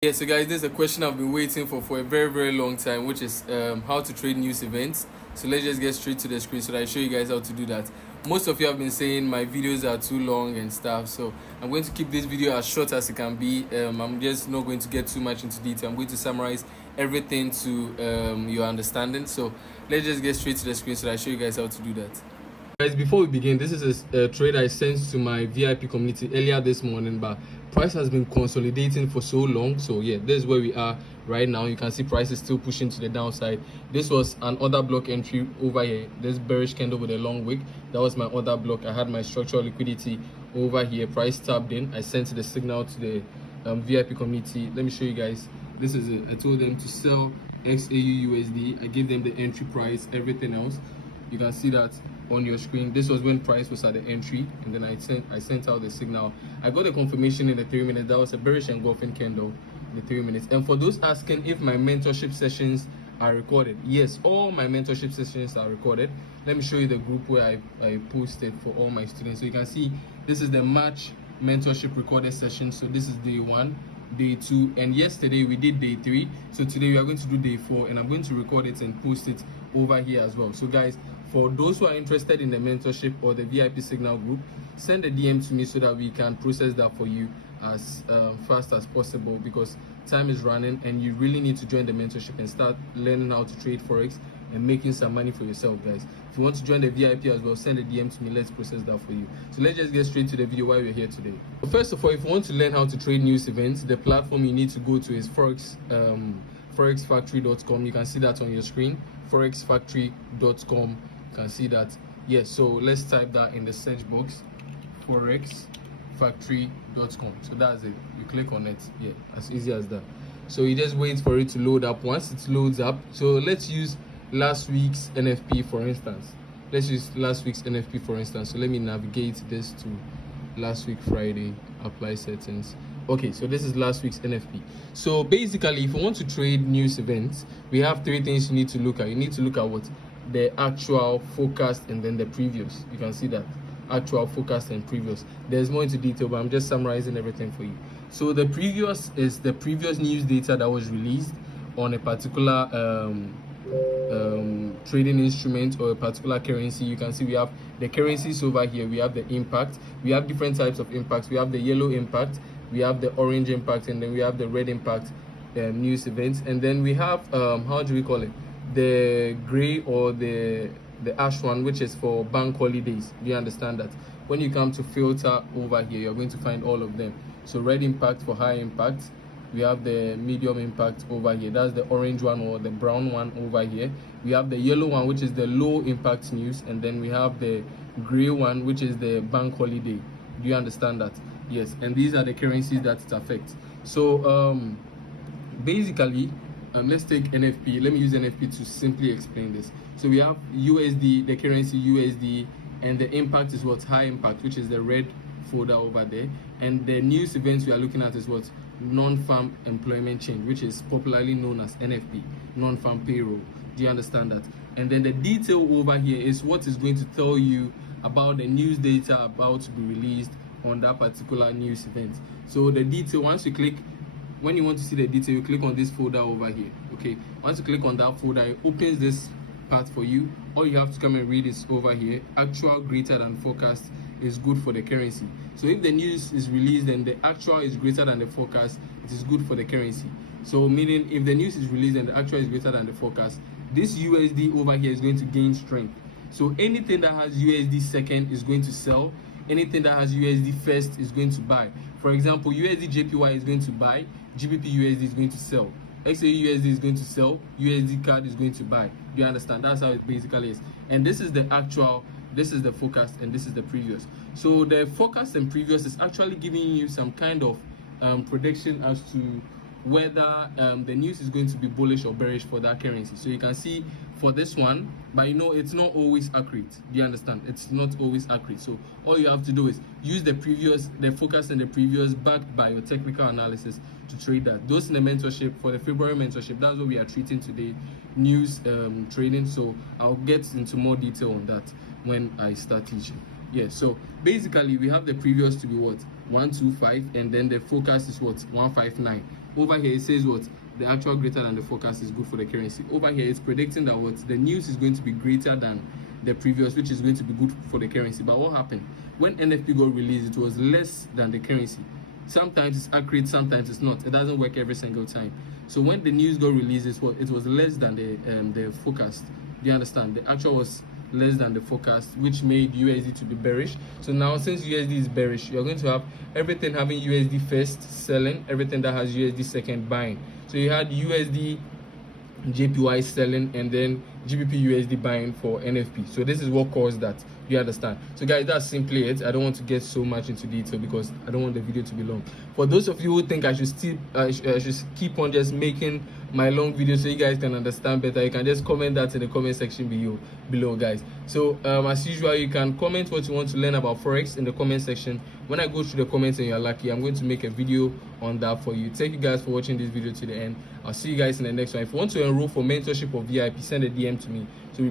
Yeah, so guys, this is a question I've been waiting for a very long time, which is how to trade news events. So let's just get straight to the screen so that I show you guys how to do that. Most of you have been saying my videos are too long and stuff, so I'm going to keep this video as short as it can be. I'm just not going to get too much into detail. I'm going to summarize everything to your understanding. So let's just get straight to the screen so that I show you guys how to do that. Guys, before we begin, this is a trade I sent to my VIP community earlier this morning, but price has been consolidating for so long. So yeah, this is where we are right now. You can see price is still pushing to the downside. This was an order block entry over here, this bearish candle with a long wick. That was my order block. I had my structural liquidity over here. Price tapped in. I sent the signal to the VIP community. Let me show you guys. This is it. I told them to sell XAU USD. I gave them the entry price, everything else. You can see that on your screen. This was when price was at the entry, and then I sent out the signal. I got a confirmation in the 3 minutes. That was a bearish engulfing candle in the 3 minutes. And for those asking if my mentorship sessions are recorded, yes, all my mentorship sessions are recorded. Let me show you the group where I posted for all my students. So you can see this is the March mentorship recorded session. So this is day 1, day 2, and yesterday we did day 3. So today we are going to do day 4, and I'm going to record it and post it over here as well. So guys, for those who are interested in the mentorship or the VIP signal group, send a DM to me so that we can process that for you as fast as possible, because time is running and you really need to join the mentorship and start learning how to trade Forex and making some money for yourself, guys. If you want to join the VIP as well, send a DM to me. Let's process that for you. So let's just get straight to the video why we're here today. First of all, if you want to learn how to trade news events, the platform you need to go to is forexfactory.com. You can see that on your screen, forexfactory.com. You can see that. Yes, so let's type that in the search box, forexfactory.com. So that's it. You click on it. Yeah, as easy as that. So you just wait for it to load up. Once it loads up, so let's use last week's NFP for instance. So let me navigate this to last week Friday, apply settings. Okay, so this is last week's NFP. So basically, if you want to trade news events, we have 3 things you need to look at. You need to look at what? The actual, forecast, and then the previous. You can see that actual, forecast, and previous. There's more into detail, but I'm just summarizing everything for you. So the previous is the previous news data that was released on a particular trading instrument or a particular currency. You can see we have the currencies over here. We have the impact. We have different types of impacts. We have the yellow impact, we have the orange impact, and then we have the red impact news events. And then we have how do we call it, the gray or the ash one, which is for bank holidays. Do you understand that? When you come to filter over here, you're going to find all of them. So red impact for high impact, we have the medium impact over here. That's the orange one or the brown one over here. We have the yellow one, which is the low impact news, and then we have the gray one, which is the bank holiday. Do you understand that? Yes, and these are the currencies that it affects. So basically, let's take NFP. Let me use NFP to simply explain this. So we have USD, the currency USD, and the impact is what? High impact, which is the red folder over there. And the news events we are looking at is what? Non-farm employment change, which is popularly known as NFP, non-farm payroll. Do you understand that? And then the detail over here is what is going to tell you about the news data about to be released on that particular news event. So the detail, once you click, when you want to see the detail, you click on this folder over here. Okay, once you click on that folder, it opens this part for you. All you have to come and read is over here. Actual greater than forecast is good for the currency. So if the news is released and the actual is greater than the forecast, it is good for the currency. So meaning if the news is released and the actual is greater than the forecast, this USD over here is going to gain strength. So anything that has USD second is going to sell. Anything that has USD first is going to buy. For example, USD JPY is going to buy, GBP USD is going to sell, XAU USD is going to sell, USD CAD is going to buy. Do you understand? That's how it basically is. And this is the actual, this is the forecast, and this is the previous. So the forecast and previous is actually giving you some kind of prediction as to whether the news is going to be bullish or bearish for that currency. So you can see for this one, but you know it's not always accurate. Do you understand? It's not always accurate. So all you have to do is use the previous, the focus and the previous backed by your technical analysis to trade that. Those in the mentorship, for the February mentorship, that's what we are treating today, news trading. So I'll get into more detail on that when I start teaching. Yeah, so basically we have the previous to be what? 125, and then the focus is what? 159. Over here it says what? The actual greater than the forecast is good for the currency. Over here it's predicting that what? The news is going to be greater than the previous, which is going to be good for the currency. But what happened? When NFP got released, it was less than the currency. Sometimes it's accurate, sometimes it's not. It doesn't work every single time. So when the news got released, it was less than the forecast. Do you understand? The actual was less than the forecast, which made USD to be bearish. So now since USD is bearish, you're going to have everything having USD first selling, everything that has USD second buying. So you had USD JPY selling and then GBP USD buying for NFP. So this is what caused that. You understand? So guys, that's simply it. I don't want to get so much into detail because I don't want the video to be long. For those of you who think I should still should keep on just making my long videos so you guys can understand better, you can just comment that in the comment section below guys. So as usual, you can comment what you want to learn about Forex in the comment section. When I go through the comments and you're lucky, I'm going to make a video on that for you. Thank you guys for watching this video to the end. I'll see you guys in the next one. If you want to enroll for mentorship or VIP, send a DM to me. So we